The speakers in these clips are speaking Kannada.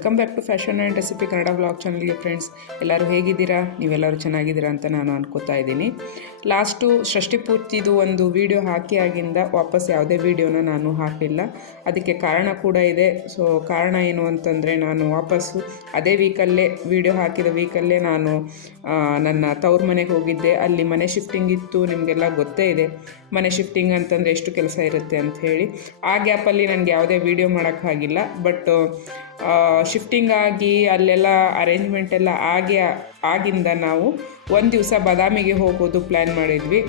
Welcome back to fashion and recipe Kannada blog ಚಾನಲ್ಗೆ ಫ್ರೆಂಡ್ಸ್ ಎಲ್ಲರೂ ಹೇಗಿದ್ದೀರಾ? ನೀವೆಲ್ಲರೂ ಚೆನ್ನಾಗಿದ್ದೀರಾ ಅಂತ ನಾನು ಅನ್ಕೋತಾ ಇದ್ದೀನಿ. ಲಾಸ್ಟು ಷಷ್ಠಿ ಪೂರ್ತಿದು ಒಂದು ವಿಡಿಯೋ ಹಾಕಿ ಆಗಿಂದ ವಾಪಸ್ ಯಾವುದೇ ವಿಡಿಯೋನ ನಾನು ಹಾಕಿಲ್ಲ. ಅದಕ್ಕೆ ಕಾರಣ ಕೂಡ ಇದೆ. ಸೊ ಕಾರಣ ಏನು ಅಂತಂದರೆ ನಾನು ವಾಪಸ್ಸು ಅದೇ ವೀಕಲ್ಲೇ ವಿಡಿಯೋ ಹಾಕಿದ ವೀಕಲ್ಲೇ ನಾನು ನನ್ನ ತವ್ರ ಮನೆಗೆ ಹೋಗಿದ್ದೆ. ಅಲ್ಲಿ ಮನೆ ಶಿಫ್ಟಿಂಗ್ ಇತ್ತು, ನಿಮಗೆಲ್ಲ ಗೊತ್ತೇ ಇದೆ. ಮನೆ ಶಿಫ್ಟಿಂಗ್ ಅಂತಂದರೆ ಎಷ್ಟು ಕೆಲಸ ಇರುತ್ತೆ ಅಂತ ಹೇಳಿ. ಆ ಗ್ಯಾಪಲ್ಲಿ ನನಗೆ ಯಾವುದೇ ವಿಡಿಯೋ ಮಾಡೋಕ್ಕಾಗಿಲ್ಲ ಬಟ್ ಶಿಫ್ಟಿಂಗ್ ಆಗಿ, ಅಲ್ಲೆಲ್ಲ ಅರೇಂಜ್ಮೆಂಟ್ ಎಲ್ಲ ಆಗಿ, ಆಗಿಂದ ನಾವು ಒಂದು ದಿವಸ ಬಾದಾಮಿಗೆ ಹೋಗೋದು ಪ್ಲ್ಯಾನ್ ಮಾಡಿದ್ವಿ.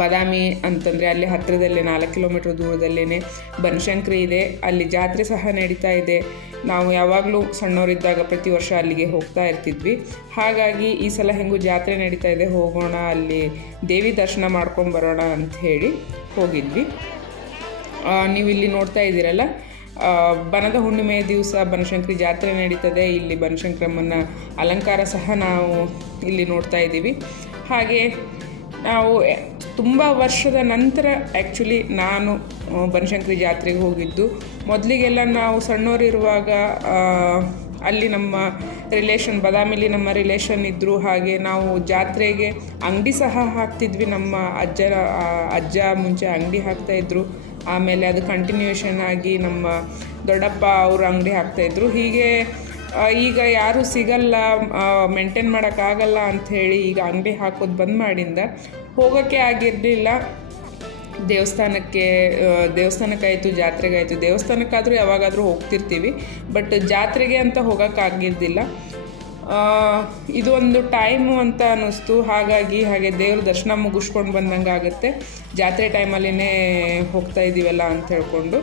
ಬಾದಾಮಿ ಅಂತಂದರೆ ಅಲ್ಲಿ ಹತ್ತಿರದಲ್ಲೇ ನಾಲ್ಕು ಕಿಲೋಮೀಟ್ರ್ ದೂರದಲ್ಲೇ ಬನಶಂಕರಿ ಇದೆ. ಅಲ್ಲಿ ಜಾತ್ರೆ ಸಹ ನಡೀತಾ ಇದೆ. ನಾವು ಯಾವಾಗಲೂ ಸಣ್ಣವರಿದ್ದಾಗ ಪ್ರತಿ ವರ್ಷ ಅಲ್ಲಿಗೆ ಹೋಗ್ತಾ ಇರ್ತಿದ್ವಿ. ಹಾಗಾಗಿ ಈ ಸಲ ಹೆಂಗೂ ಜಾತ್ರೆ ನಡೀತಾ ಇದೆ, ಹೋಗೋಣ, ಅಲ್ಲಿ ದೇವಿ ದರ್ಶನ ಮಾಡ್ಕೊಂಡು ಬರೋಣ ಅಂತ ಹೇಳಿ ಹೋಗಿದ್ವಿ. ನೀವು ಇಲ್ಲಿ ನೋಡ್ತಾ ಇದ್ದೀರಲ್ಲ ಬನದ ಹುಣ್ಣಿಮೆಯ ದಿವಸ ಬನಶಂಕರಿ ಜಾತ್ರೆ ನಡೀತದೆ. ಇಲ್ಲಿ ಬನಶಂಕರಮ್ಮನ ಅಲಂಕಾರ ಸಹ ನಾವು ಇಲ್ಲಿ ನೋಡ್ತಾ ಇದ್ದೀವಿ. ಹಾಗೆ ನಾವು ತುಂಬ ವರ್ಷದ ನಂತರ ಆ್ಯಕ್ಚುಲಿ ನಾನು ಬನಶಂಕರಿ ಜಾತ್ರೆಗೆ ಹೋಗಿದ್ದು. ಮೊದಲಿಗೆಲ್ಲ ನಾವು ಸಣ್ಣವರಿರುವಾಗ ಅಲ್ಲಿ ನಮ್ಮ ರಿಲೇಷನ್ ಬದಾಮಿಲಿ ನಮ್ಮ ರಿಲೇಷನ್ ಇದ್ದರು ಹಾಗೆ ನಾವು ಜಾತ್ರೆಗೆ ಅಂಗಡಿ ಸಹ ಹಾಕ್ತಿದ್ವಿ. ನಮ್ಮ ಅಜ್ಜರ ಅಜ್ಜ ಮುಂಚೆ ಅಂಗಡಿ ಹಾಕ್ತಾಯಿದ್ರು ಆಮೇಲೆ ಅದು ಕಂಟಿನ್ಯೂಷನ್ ಆಗಿ ನಮ್ಮ ದೊಡ್ಡಪ್ಪ ಅವರು ಅಂಗಡಿ ಹಾಕ್ತಾಯಿದ್ರು. ಹೀಗೆ ಈಗ ಯಾರೂ ಸಿಗಲ್ಲ ಮೇಂಟೈನ್ ಮಾಡೋಕ್ಕಾಗಲ್ಲ ಅಂಥೇಳಿ ಈಗ ಅಂಗಡಿ ಹಾಕೋದು ಬಂದ್ ಮಾಡಿಂದ ಹೋಗೋಕ್ಕೆ ಆಗಿರಲಿಲ್ಲ. ದೇವಸ್ಥಾನಕ್ಕೆ ದೇವಸ್ಥಾನಕ್ಕಾಯಿತು, ಜಾತ್ರೆಗಾಯಿತು. ದೇವಸ್ಥಾನಕ್ಕಾದರೂ ಯಾವಾಗಾದರೂ ಹೋಗ್ತಿರ್ತೀವಿ. ಬಟ್ ಜಾತ್ರೆಗೆ ಅಂತ ಹೋಗೋಕ್ಕಾಗಿದ್ದಿಲ್ಲ ಇದು ಒಂದು ಟೈಮು ಅಂತ ಅನ್ನಿಸ್ತು. ಹಾಗಾಗಿ ಹಾಗೆ ದೇವ್ರ ದರ್ಶನ ಮುಗಿಸ್ಕೊಂಡು ಬಂದಂಗೆ ಆಗುತ್ತೆ. ಜಾತ್ರೆ ಟೈಮಲ್ಲಿನೇ ಹೋಗ್ತಾ ಇದ್ದೀವಲ್ಲ ಅಂತ ಹೇಳ್ಕೊಂಡು.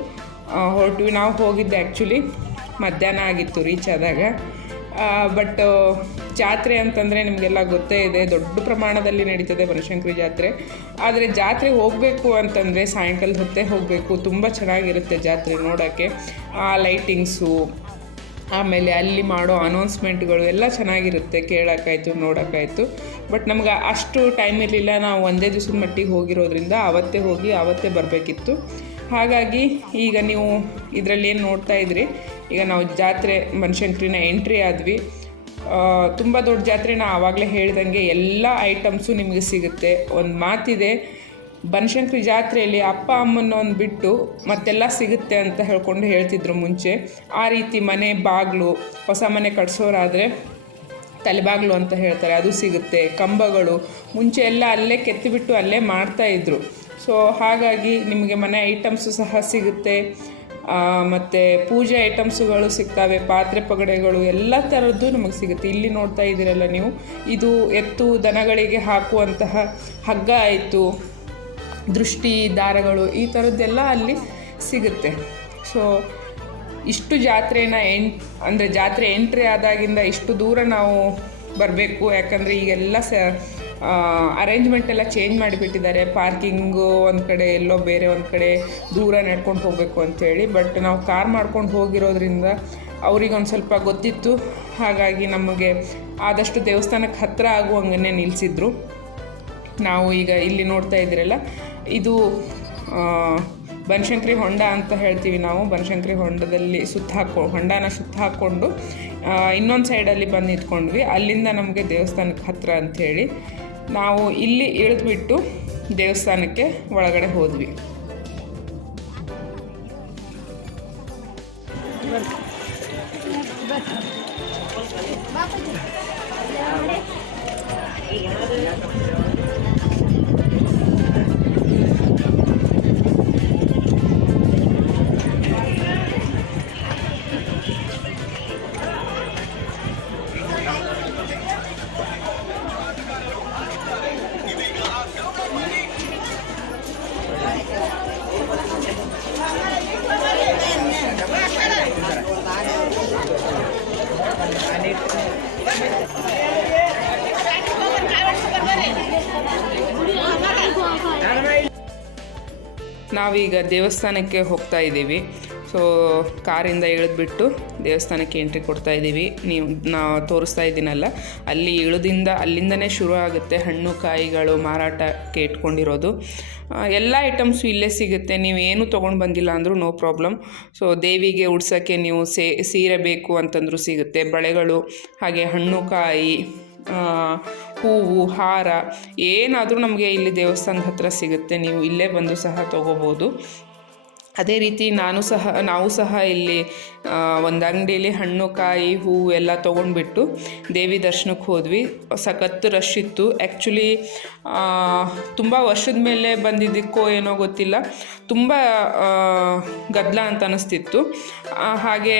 ಹೊರಟ್ವಿ. ನಾವು ಹೋಗಿದ್ದೆ ಆ್ಯಕ್ಚುಲಿ ಮಧ್ಯಾಹ್ನ ಆಗಿತ್ತು ರೀಚ್ ಆದಾಗ. ಬಟ್ ಜಾತ್ರೆ ಅಂತಂದರೆ ನಿಮಗೆಲ್ಲ ಗೊತ್ತೇ ಇದೆ. ದೊಡ್ಡ ಪ್ರಮಾಣದಲ್ಲಿ ನಡೀತದೆ ಬನಶಂಕರಿ ಜಾತ್ರೆ. ಆದರೆ ಜಾತ್ರೆ ಹೋಗಬೇಕು ಅಂತಂದರೆ ಸಾಯಂಕಾಲದ ಹೊತ್ತೇ ಹೋಗಬೇಕು. ತುಂಬ ಚೆನ್ನಾಗಿರುತ್ತೆ ಜಾತ್ರೆ ನೋಡೋಕ್ಕೆ. ಆ ಲೈಟಿಂಗ್ಸು ಆಮೇಲೆ ಅಲ್ಲಿ ಮಾಡೋ ಅನೌನ್ಸ್ಮೆಂಟ್ಗಳು ಎಲ್ಲ ಚೆನ್ನಾಗಿರುತ್ತೆ, ಕೇಳೋಕ್ಕಾಯ್ತು, ನೋಡೋಕ್ಕಾಯ್ತು. ಬಟ್ ನಮ್ಗೆ ಅಷ್ಟು ಟೈಮ್ ಇರಲಿಲ್ಲ, ನಾವು ಒಂದೇ ದಿವ್ಸದ ಮಟ್ಟಿಗೆ ಹೋಗಿರೋದ್ರಿಂದ ಆವತ್ತೇ ಹೋಗಿ ಆವತ್ತೇ ಬರಬೇಕಿತ್ತು. ಹಾಗಾಗಿ ಈಗ ನೀವು ಇದರಲ್ಲಿ ಏನು ನೋಡ್ತಾ ಇದ್ರಿ? ಈಗ ನಾವು ಜಾತ್ರೆ, ಬನಶಂಕರಿನ ಎಂಟ್ರಿ ಆದ್ವಿ. ತುಂಬ ದೊಡ್ಡ ಜಾತ್ರೆನ ಆವಾಗಲೇ ಹೇಳ್ದಂಗೆ ಎಲ್ಲ ಐಟಮ್ಸು ನಿಮಗೆ ಸಿಗುತ್ತೆ. ಒಂದು ಮಾತಿದೆ ಬನಶಂಕರಿ ಜಾತ್ರೆಯಲ್ಲಿ ಅಪ್ಪ ಅಮ್ಮನ ಒಂದು ಬಿಟ್ಟು ಮತ್ತೆಲ್ಲ ಸಿಗುತ್ತೆ ಅಂತ ಹೇಳ್ಕೊಂಡು ಹೇಳ್ತಿದ್ರು ಮುಂಚೆ. ಆ ರೀತಿ ಮನೆ ಬಾಗಿಲು, ಹೊಸ ಮನೆ ಕಟ್ಸೋರಾದರೆ ತಲೆಬಾಗ್ಲು ಅಂತ ಹೇಳ್ತಾರೆ. ಅದು ಸಿಗುತ್ತೆ. ಕಂಬಗಳು, ಮುಂಚೆ ಎಲ್ಲ ಅಲ್ಲೇ ಕೆತ್ತಿಬಿಟ್ಟು ಅಲ್ಲೇ ಮಾಡ್ತಾಯಿದ್ರು ಸೊ ಹಾಗಾಗಿ ನಿಮಗೆ ಮನೆ ಐಟಮ್ಸು ಸಹ ಸಿಗುತ್ತೆ. ಮತ್ತು ಪೂಜೆ ಐಟಮ್ಸುಗಳು ಸಿಗ್ತವೆ, ಪಾತ್ರೆ ಪಗಡೆಗಳು, ಎಲ್ಲ ಥರದ್ದು ನಮಗೆ ಸಿಗುತ್ತೆ. ಇಲ್ಲಿ ನೋಡ್ತಾ ಇದ್ದೀರಲ್ಲ ನೀವು. ಇದು ಎತ್ತು ದನಗಳಿಗೆ ಹಾಕುವಂತಹ ಹಗ್ಗ ಆಯಿತು. ದೃಷ್ಟಿ ದಾರಗಳು ಈ ಥರದ್ದೆಲ್ಲ ಅಲ್ಲಿ ಸಿಗುತ್ತೆ. ಸೊ ಇಷ್ಟು ಜಾತ್ರೆನ ಎಂಟ್ ಅಂದರೆ ಜಾತ್ರೆ ಎಂಟ್ರಿ ಆದಾಗಿಂದ ಇಷ್ಟು ದೂರ ನಾವು ಬರಬೇಕು. ಯಾಕಂದರೆ ಈಗೆಲ್ಲ ಸ ಅರೇಂಜ್ಮೆಂಟ್ ಎಲ್ಲ ಚೇಂಜ್ ಮಾಡಿಬಿಟ್ಟಿದ್ದಾರೆ. ಪಾರ್ಕಿಂಗು ಒಂದು ಕಡೆ, ಎಲ್ಲೋ ಬೇರೆ ಒಂದು ಕಡೆ ದೂರ ನಡ್ಕೊಂಡು ಹೋಗಬೇಕು ಅಂಥೇಳಿ ಬಟ್ ನಾವು ಕಾರ್ ಮಾಡ್ಕೊಂಡು ಹೋಗಿರೋದ್ರಿಂದ ಅವ್ರಿಗೆ ಒಂದು ಸ್ವಲ್ಪ ಗೊತ್ತಿತ್ತು. ಹಾಗಾಗಿ ನಮಗೆ ಆದಷ್ಟು ದೇವಸ್ಥಾನಕ್ಕೆ ಹತ್ತಿರ ಆಗುವಂಗೆ ನಿಲ್ಲಿಸಿದ್ರು ನಾವು ಈಗ ಇಲ್ಲಿ ನೋಡ್ತಾ ಇದ್ದೀರಲ್ಲ ಇದು ಬನಶಂಕರಿ ಹೊಂಡ ಅಂತ ಹೇಳ್ತೀವಿ ನಾವು. ಬನಶಂಕರಿ ಹೊಂಡದಲ್ಲಿ ಸುತ್ತ ಹಾಕೊ, ಹೊಂಡನ ಸುತ್ತ ಹಾಕ್ಕೊಂಡು ಇನ್ನೊಂದು ಸೈಡಲ್ಲಿ ಬಂದು ನಿಂತ್ಕೊಂಡ್ವಿ. ಅಲ್ಲಿಂದ ನಮಗೆ ದೇವಸ್ಥಾನಕ್ಕೆ ಹತ್ತಿರ ಅಂಥೇಳಿ ನಾವು ಇಲ್ಲಿ ಇಳಿದ್ಬಿಟ್ಟು ದೇವಸ್ಥಾನಕ್ಕೆ ಒಳಗಡೆ ಹೋದ್ವಿ. ನಾವೀಗ ದೇವಸ್ಥಾನಕ್ಕೆ ಹೋಗ್ತಾ ಇದ್ದೀವಿ. ಸೊ, ಕಾರಿಂದ ಇಳಿದ್ಬಿಟ್ಟು ದೇವಸ್ಥಾನಕ್ಕೆ ಎಂಟ್ರಿ ಕೊಡ್ತಾ ಇದ್ದೀವಿ. ನೀವು, ನಾ ತೋರಿಸ್ತಾ ಇದ್ದೀನಲ್ಲ, ಅಲ್ಲಿ ಇಳಿದಿಂದ, ಅಲ್ಲಿಂದನೇ ಶುರು ಆಗುತ್ತೆ ಹಣ್ಣು, ಕಾಯಿಗಳು ಮಾರಾಟಕ್ಕೆ ಇಟ್ಕೊಂಡಿರೋದು ಎಲ್ಲ ಐಟಮ್ಸು ಇಲ್ಲೇ ಸಿಗುತ್ತೆ. ನೀವು ಏನು ತೊಗೊಂಡು ಬಂದಿಲ್ಲ ಅಂದರೂ ನೋ ಪ್ರಾಬ್ಲಮ್. ಸೊ, ದೇವಿಗೆ ಉಡ್ಸೋಕ್ಕೆ ನೀವು ಸೇ, ಸೀರೆ ಬೇಕು ಅಂತಂದರೂ ಸಿಗುತ್ತೆ. ಬಳೆಗಳು, ಹಾಗೆ ಹಣ್ಣು, ಕಾಯಿ ಹೂವು, ಹಾರ, ಏನಾದರೂ ನಮಗೆ ಇಲ್ಲಿ ದೇವಸ್ಥಾನದ ಹತ್ರ ಸಿಗುತ್ತೆ. ನೀವು ಇಲ್ಲೇ ಬಂದು ಸಹ ತೊಗೋಬೋದು. ಅದೇ ರೀತಿ ನಾನು ಸಹ, ನಾವು ಸಹ ಇಲ್ಲಿ ಒಂದು ಅಂಗಡಿಯಲ್ಲಿ ಹಣ್ಣು, ಕಾಯಿ ಹೂವು ಎಲ್ಲ ತೊಗೊಂಡ್ಬಿಟ್ಟು ದೇವಿ ದರ್ಶನಕ್ಕೆ ಹೋದ್ವಿ. ಸಖತ್ತು ರಶ್ ಇತ್ತು. ಆ್ಯಕ್ಚುಲಿ ತುಂಬ ವರ್ಷದ ಮೇಲೆ ಬಂದಿದ್ದಕ್ಕೋ ಏನೋ ಗೊತ್ತಿಲ್ಲ. ತುಂಬ ಗದ್ದಲ ಅಂತ ಅನ್ನಿಸ್ತಿತ್ತು ಹಾಗೆ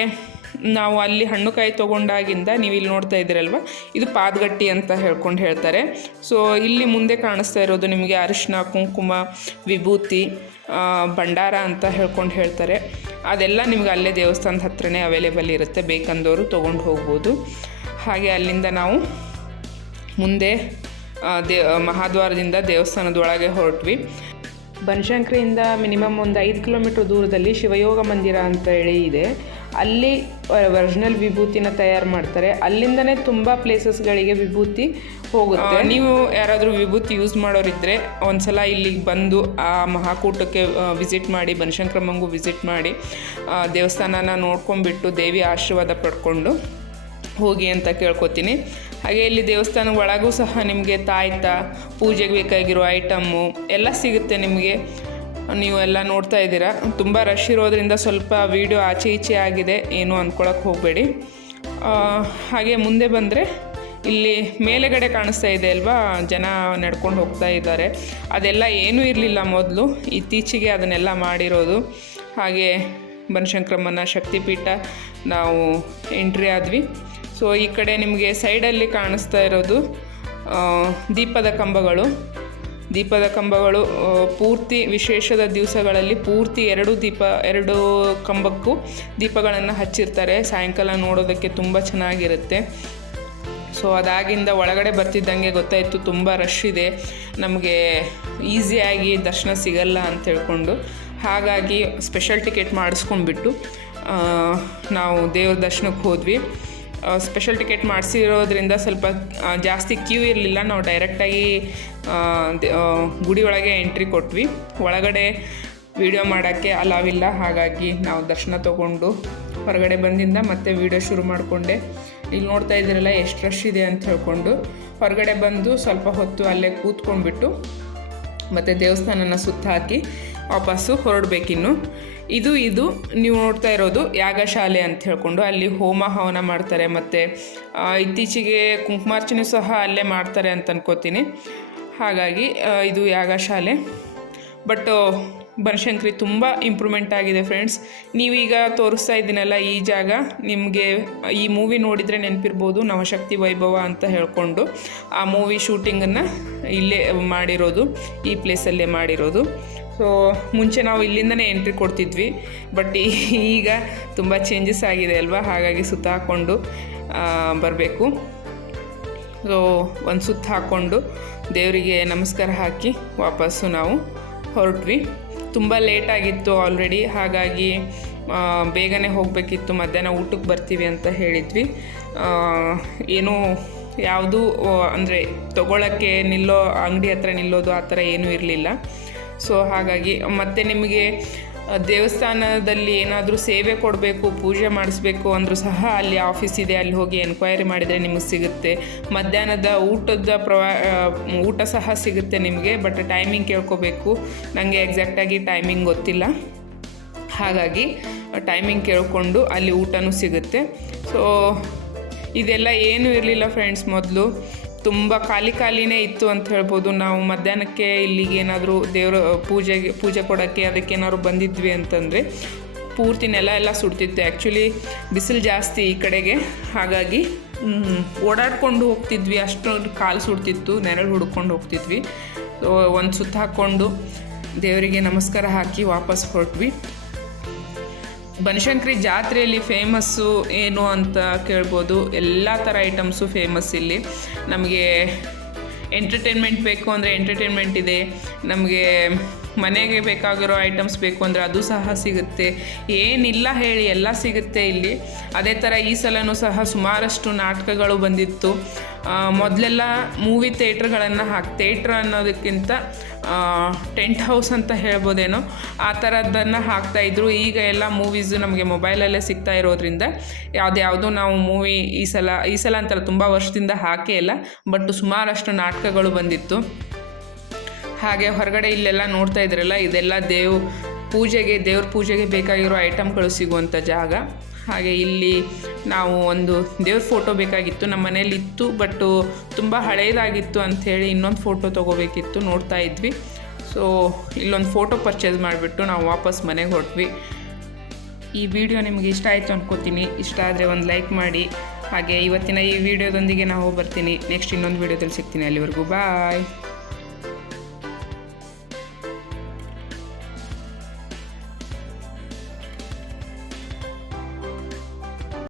ನಾವು ಅಲ್ಲಿ ಹಣ್ಣುಕಾಯಿ ತೊಗೊಂಡಾಗಿಂದ ನೀವು ಇಲ್ಲಿ ನೋಡ್ತಾ ಇದ್ದೀರಲ್ವ? ಇದು ಪಾದಗಟ್ಟಿ ಅಂತ ಹೇಳ್ಕೊಂಡು ಹೇಳ್ತಾರೆ. ಸೊ ಇಲ್ಲಿ ಮುಂದೆ ಕಾಣಿಸ್ತಾ ಇರೋದು ನಿಮಗೆ ಅರಿಶಿನ, ಕುಂಕುಮ, ವಿಭೂತಿ ಭಂಡಾರ ಅಂತ ಹೇಳ್ಕೊಂಡು ಹೇಳ್ತಾರೆ. ಅದೆಲ್ಲ ನಿಮ್ಗೆ ಅಲ್ಲೇ ದೇವಸ್ಥಾನದ ಹತ್ರನೇ ಅವೈಲೇಬಲ್ ಇರುತ್ತೆ. ಬೇಕಂದವರು ತೊಗೊಂಡು ಹೋಗ್ಬೋದು. ಹಾಗೆ ಅಲ್ಲಿಂದ ನಾವು ಮುಂದೆ ದೇ, ಮಹಾದ್ವಾರದಿಂದ ದೇವಸ್ಥಾನದೊಳಗೆ ಹೊರಟ್ವಿ. ಬನಶಂಕರಿಯಿಂದ ಮಿನಿಮಮ್ ಒಂದು ಐದು ಕಿಲೋಮೀಟ್ರ್ ದೂರದಲ್ಲಿ ಶಿವಯೋಗ ಮಂದಿರ ಅಂತ ಹೇಳಿ ಇದೆ. ಅಲ್ಲಿ ಒರಿಜಿನಲ್ ವಿಭೂತಿನ ತಯಾರು ಮಾಡ್ತಾರೆ. ಅಲ್ಲಿಂದನೇ ತುಂಬ ಪ್ಲೇಸಸ್ಗಳಿಗೆ ವಿಭೂತಿ ಹೋಗುತ್ತೆ. ನೀವು ಯಾರಾದರೂ ವಿಭೂತಿ ಯೂಸ್ ಮಾಡೋರಿದ್ದರೆ ಒಂದ್ಸಲ ಇಲ್ಲಿಗೆ ಬಂದು ಆ ಮಹಾಕೂಟಕ್ಕೆ ವಿಸಿಟ್ ಮಾಡಿ ಬನಶಂಕರಮ್ಮಂಗೂ ವಿಸಿಟ್ ಮಾಡಿ ದೇವಸ್ಥಾನನ ನೋಡ್ಕೊಂಡ್ಬಿಟ್ಟು ದೇವಿ ಆಶೀರ್ವಾದ ಪಡ್ಕೊಂಡು ಹೋಗಿ ಅಂತ ಕೇಳ್ಕೊತೀನಿ. ಹಾಗೆ ಇಲ್ಲಿ ದೇವಸ್ಥಾನ ಒಳಗೂ ಸಹ ನಿಮಗೆ ತಾಯ್ತ, ಪೂಜೆಗೆ ಬೇಕಾಗಿರೋ ಐಟಮ್ಮು ಎಲ್ಲ ಸಿಗುತ್ತೆ ನಿಮಗೆ. ನೀವು ಎಲ್ಲ ನೋಡ್ತಾ ಇದ್ದೀರಾ? ತುಂಬ ರಶ್ ಇರೋದ್ರಿಂದ ಸ್ವಲ್ಪ ವೀಡಿಯೋ ಆಚೆ ಈಚೆ ಆಗಿದೆ. ಏನು ಅಂದ್ಕೊಳಕ್ಕೆ ಹೋಗಬೇಡಿ. ಹಾಗೆ ಮುಂದೆ ಬಂದರೆ ಇಲ್ಲಿ ಮೇಲೆಗಡೆ ಕಾಣಿಸ್ತಾ ಇದೆ ಅಲ್ವಾ? ಜನ ನಡ್ಕೊಂಡು ಹೋಗ್ತಾ ಇದ್ದಾರೆ. ಅದೆಲ್ಲ ಏನೂ ಇರಲಿಲ್ಲ ಮೊದಲು. ಇತ್ತೀಚೆಗೆ ಅದನ್ನೆಲ್ಲ ಮಾಡಿರೋದು. ಹಾಗೆ ಬನಶಂಕ್ರಮ್ಮನ ಶಕ್ತಿಪೀಠ ನಾವು ಎಂಟ್ರಿ ಆದ್ವಿ. ಸೊ ಈ ಕಡೆ ನಿಮಗೆ ಸೈಡಲ್ಲಿ ಕಾಣಿಸ್ತಾ ಇರೋದು ದೀಪದ ಕಂಬಗಳು. ದೀಪದ ಕಂಬಗಳು ಪೂರ್ತಿ ವಿಶೇಷದ ದಿವಸಗಳಲ್ಲಿ ಪೂರ್ತಿ ಎರಡು ದೀಪ, ಎರಡು ಕಂಬಕ್ಕೂ ದೀಪಗಳನ್ನು ಹಚ್ಚಿರ್ತಾರೆ. ಸಾಯಂಕಾಲ ನೋಡೋದಕ್ಕೆ ತುಂಬ ಚೆನ್ನಾಗಿರುತ್ತೆ. ಸೊ ಅದಾಗಿಂದ ಒಳಗಡೆ ಬರ್ತಿದ್ದಂಗೆ ಗೊತ್ತಾಯಿತು, ತುಂಬ ರಶ್ ಇದೆ. ನಮಗೆ ಈಸಿಯಾಗಿ ದರ್ಶನ ಸಿಗಲ್ಲ ಅಂತ ಹೇಳ್ಕೊಂಡು, ಹಾಗಾಗಿ ಸ್ಪೆಷಲ್ ಟಿಕೆಟ್ ಮಾಡಿಸ್ಕೊಂಡ್ಬಿಟ್ಟು ನಾವು ದೇವ್ರ ದರ್ಶನಕ್ಕೆ ಹೋದ್ವಿ. ಸ್ಪೆಷಲ್ ಟಿಕೆಟ್ ಮಾಡಿಸಿರೋದ್ರಿಂದ ಸ್ವಲ್ಪ ಜಾಸ್ತಿ ಕ್ಯೂ ಇರಲಿಲ್ಲ. ನಾವು ಡೈರೆಕ್ಟಾಗಿ ಗುಡಿ ಒಳಗೆ ಎಂಟ್ರಿ ಕೊಟ್ವಿ. ಒಳಗಡೆ ವಿಡಿಯೋ ಮಾಡೋಕ್ಕೆ ಅಲಾವಿಲ್ಲ ಹಾಗಾಗಿ ನಾವು ದರ್ಶನ ತಗೊಂಡು ಹೊರಗಡೆ ಬಂದಿಂದ ಮತ್ತೆ ವಿಡಿಯೋ ಶುರು ಮಾಡಿಕೊಂಡೆ. ಇಲ್ಲಿ ನೋಡ್ತಾ ಇದ್ದೀರಲ್ಲ, ಎಷ್ಟು ರಶ್ ಇದೆ ಅಂತ ಹೇಳ್ಕೊಂಡು. ಹೊರಗಡೆ ಬಂದು ಸ್ವಲ್ಪ ಹೊತ್ತು ಅಲ್ಲೇ ಕೂತ್ಕೊಂಡ್ಬಿಟ್ಟು ಮತ್ತು ದೇವಸ್ಥಾನನ ಸುತ್ತ ಹಾಕಿ ವಾಪಸ್ಸು ಹೊರಡಬೇಕಿನ್ನು. ಇದು ಇದು, ನೀವು ನೋಡ್ತಾ ಇರೋದು ಯಾಗಶಾಲೆ ಅಂತ ಹೇಳ್ಕೊಂಡು ಅಲ್ಲಿ ಹೋಮ ಹವನ ಮಾಡ್ತಾರೆ ಮತ್ತು ಇತ್ತೀಚೆಗೆ ಕುಂಕುಮಾರ್ಚನೆ ಸಹ ಅಲ್ಲೇ ಮಾಡ್ತಾರೆ ಅಂತ ಅನ್ಕೋತೀನಿ. ಹಾಗಾಗಿ ಇದು ಯಾಗಶಾಲೆ. ಬಟ್ ಬನಶಂಕರಿ ತುಂಬ ಇಂಪ್ರೂವ್ಮೆಂಟ್ ಆಗಿದೆ ಫ್ರೆಂಡ್ಸ್. ನೀವೀಗ ತೋರಿಸ್ತಾ ಇದ್ದೀನಲ್ಲ ಈ ಜಾಗ, ನಿಮಗೆ ಈ ಮೂವಿ ನೋಡಿದರೆ ನೆನಪಿರ್ಬೋದು, ನವಶಕ್ತಿ ವೈಭವ ಅಂತ ಹೇಳ್ಕೊಂಡು. ಆ ಮೂವಿ ಶೂಟಿಂಗನ್ನು ಇಲ್ಲೇ ಮಾಡಿರೋದು, ಈ ಪ್ಲೇಸಲ್ಲೇ ಮಾಡಿರೋದು. ಸೊ ಮುಂಚೆ ನಾವು ಇಲ್ಲಿಂದನೇ ಎಂಟ್ರಿ ಕೊಡ್ತಿದ್ವಿ. ಬಟ್ ಈಗ ತುಂಬ ಚೇಂಜಸ್ ಆಗಿದೆ ಅಲ್ವಾ? ಹಾಗಾಗಿ ಸುತ್ತ ಹಾಕ್ಕೊಂಡು ಬರಬೇಕು. ಸೊ ಒಂದು ಸುತ್ತ ಹಾಕ್ಕೊಂಡು ದೇವರಿಗೆ ನಮಸ್ಕಾರ ಹಾಕಿ ವಾಪಸ್ಸು ನಾವು ಹೊರಟ್ವಿ. ತುಂಬ ಲೇಟಾಗಿತ್ತು ಆಲ್ರೆಡಿ ಹಾಗಾಗಿ ಬೇಗನೆ ಹೋಗಬೇಕಿತ್ತು. ಮಧ್ಯಾಹ್ನ ಊಟಕ್ಕೆ ಬರ್ತೀವಿ ಅಂತ ಹೇಳಿದ್ವಿ. ಏನೂ ಯಾವುದೂ, ಅಂದರೆ ತಗೊಳ್ಳೋಕ್ಕೆ ನಿಲ್ಲೋ, ಅಂಗಡಿ ಹತ್ರ ನಿಲ್ಲೋದು ಆ ಥರ ಏನೂ ಇರಲಿಲ್ಲ. ಸೊ ಹಾಗಾಗಿ ಮತ್ತು ನಿಮಗೆ ದೇವಸ್ಥಾನದಲ್ಲಿ ಏನಾದರೂ ಸೇವೆ ಕೊಡಬೇಕು, ಪೂಜೆ ಮಾಡಿಸ್ಬೇಕು ಅಂದರೂ ಸಹ ಅಲ್ಲಿ ಆಫೀಸ್ ಇದೆ, ಅಲ್ಲಿ ಹೋಗಿ ಎನ್ಕ್ವೈರಿ ಮಾಡಿದರೆ ನಿಮಗೆ ಸಿಗುತ್ತೆ. ಮಧ್ಯಾಹ್ನದ ಊಟದ ಪ್ರವಾ ಊಟ ಸಹ ಸಿಗುತ್ತೆ ನಿಮಗೆ ಬಟ್ ಟೈಮಿಂಗ್ ಕೇಳ್ಕೋಬೇಕು. ನನಗೆ ಎಕ್ಸಾಕ್ಟಾಗಿ ಟೈಮಿಂಗ್ ಗೊತ್ತಿಲ್ಲ. ಹಾಗಾಗಿ ಟೈಮಿಂಗ್ ಕೇಳಿಕೊಂಡು ಅಲ್ಲಿ ಊಟನೂ ಸಿಗುತ್ತೆ. ಸೊ ಇದೆಲ್ಲ ಏನೂ ಇರಲಿಲ್ಲ ಫ್ರೆಂಡ್ಸ್ ಮೊದಲು. ತುಂಬ ಖಾಲಿ ಖಾಲಿನೇ ಇತ್ತು ಅಂತ ಹೇಳ್ಬೋದು. ನಾವು ಮಧ್ಯಾಹ್ನಕ್ಕೆ ಇಲ್ಲಿಗೆ ಏನಾದರೂ ದೇವರ ಪೂಜೆಗೆ, ಪೂಜೆ ಕೊಡೋಕ್ಕೆ ಅದಕ್ಕೆ ಏನಾದ್ರು ಬಂದಿದ್ವಿ ಅಂತಂದರೆ ಪೂರ್ತಿ ನೆಲ ಎಲ್ಲ ಸುಡ್ತಿತ್ತು. ಆ್ಯಕ್ಚುಲಿ ಬಿಸಿಲು ಜಾಸ್ತಿ ಈ ಕಡೆಗೆ. ಹಾಗಾಗಿ ಓಡಾಡ್ಕೊಂಡು ಹೋಗ್ತಿದ್ವಿ. ಅಷ್ಟು ಕಾಲು ಸುಡ್ತಿತ್ತು. ನೆರಳು ಹುಡ್ಕೊಂಡು ಹೋಗ್ತಿದ್ವಿ. ಒಂದು ಸುತ್ತ ಹಾಕ್ಕೊಂಡು ದೇವರಿಗೆ ನಮಸ್ಕಾರ ಹಾಕಿ ವಾಪಸ್ ಹೊರಟ್ವಿ. ಬನಶಂಕರಿ ಜಾತ್ರೆಯಲ್ಲಿ ಫೇಮಸ್ಸು ಏನು ಅಂತ ಕೇಳ್ಬೋದು. ಎಲ್ಲ ಥರ ಐಟಮ್ಸು ಫೇಮಸ್ ಇಲ್ಲಿ. ನಮಗೆ ಎಂಟರ್ಟೈನ್ಮೆಂಟ್ ಬೇಕು ಅಂದರೆ ಎಂಟರ್ಟೈನ್ಮೆಂಟ್ ಇದೆ. ನಮಗೆ ಮನೆಗೆ ಬೇಕಾಗಿರೋ ಐಟಮ್ಸ್ ಬೇಕು ಅಂದರೆ ಅದು ಸಹ ಸಿಗುತ್ತೆ. ಏನಿಲ್ಲ ಹೇಳಿ ಎಲ್ಲ ಸಿಗುತ್ತೆ ಇಲ್ಲಿ. ಅದೇ ಥರ ಈ ಸಲನೂ ಸಹ ಸುಮಾರಷ್ಟು ನಾಟಕಗಳು ಬಂದಿತ್ತು. ಮೊದಲೆಲ್ಲ ಮೂವಿ ಥಿಯೇಟ್ರ್ಗಳನ್ನು ಹಾಕಿ ಥಿಯೇಟ್ರ್ ಅನ್ನೋದಕ್ಕಿಂತ ಟೆಂಟ್ ಹೌಸ್ ಅಂತ ಹೇಳ್ಬೋದೇನೋ, ಆ ಥರದ್ದನ್ನು ಹಾಕ್ತಾಯಿದ್ರು ಈಗ ಎಲ್ಲ ಮೂವೀಸು ನಮಗೆ ಮೊಬೈಲಲ್ಲೇ ಸಿಗ್ತಾ ಇರೋದ್ರಿಂದ ಯಾವುದ್ಯಾವುದೋ ನಾವು ಮೂವಿ ಈ ಸಲ ಈ ಸಲ ಅಂತಲ್ಲ ತುಂಬ ವರ್ಷದಿಂದ ಹಾಕೇ ಇಲ್ಲ ಬಟ್ ಸುಮಾರಷ್ಟು ನಾಟಕಗಳು ಬಂದಿತ್ತು. ಹಾಗೆ ಹೊರಗಡೆ ಇಲ್ಲೆಲ್ಲ ನೋಡ್ತಾ ಇದ್ರಲ್ಲ, ಇದೆಲ್ಲ ದೇವ್ ಪೂಜೆಗೆ, ದೇವ್ರ ಪೂಜೆಗೆ ಬೇಕಾಗಿರೋ ಐಟಮ್ಗಳು ಸಿಗುವಂಥ ಜಾಗ. ಹಾಗೆ ಇಲ್ಲಿ ನಾವು ಒಂದು ದೇವ್ರ ಫೋಟೋ ಬೇಕಾಗಿತ್ತು, ನಮ್ಮ ಮನೇಲಿ ಇತ್ತು ಬಟ್ಟು ತುಂಬ ಹಳೇದಾಗಿತ್ತು ಅಂಥೇಳಿ ಇನ್ನೊಂದು ಫೋಟೋ ತೊಗೋಬೇಕಿತ್ತು ನೋಡ್ತಾ ಇದ್ವಿ. ಸೊ ಇಲ್ಲೊಂದು ಫೋಟೋ ಪರ್ಚೇಸ್ ಮಾಡಿಬಿಟ್ಟು ನಾವು ವಾಪಸ್ ಮನೆಗೆ ಹೊರಟ್ವಿ. ಈ ವಿಡಿಯೋ ನಿಮಗೆ ಇಷ್ಟ ಆಯಿತು ಅಂದ್ಕೋತೀನಿ ಇಷ್ಟ ಆದರೆ ಒಂದು ಲೈಕ್ ಮಾಡಿ. ಹಾಗೆ ಇವತ್ತಿನ ಈ ವಿಡಿಯೋದೊಂದಿಗೆ ನಾವು ಬರ್ತೀನಿ. ನೆಕ್ಸ್ಟ್ ಇನ್ನೊಂದು ವಿಡಿಯೋದಲ್ಲಿ ಸಿಗ್ತೀನಿ ಅಲ್ಲಿವರೆಗೂ. ಬಾಯ್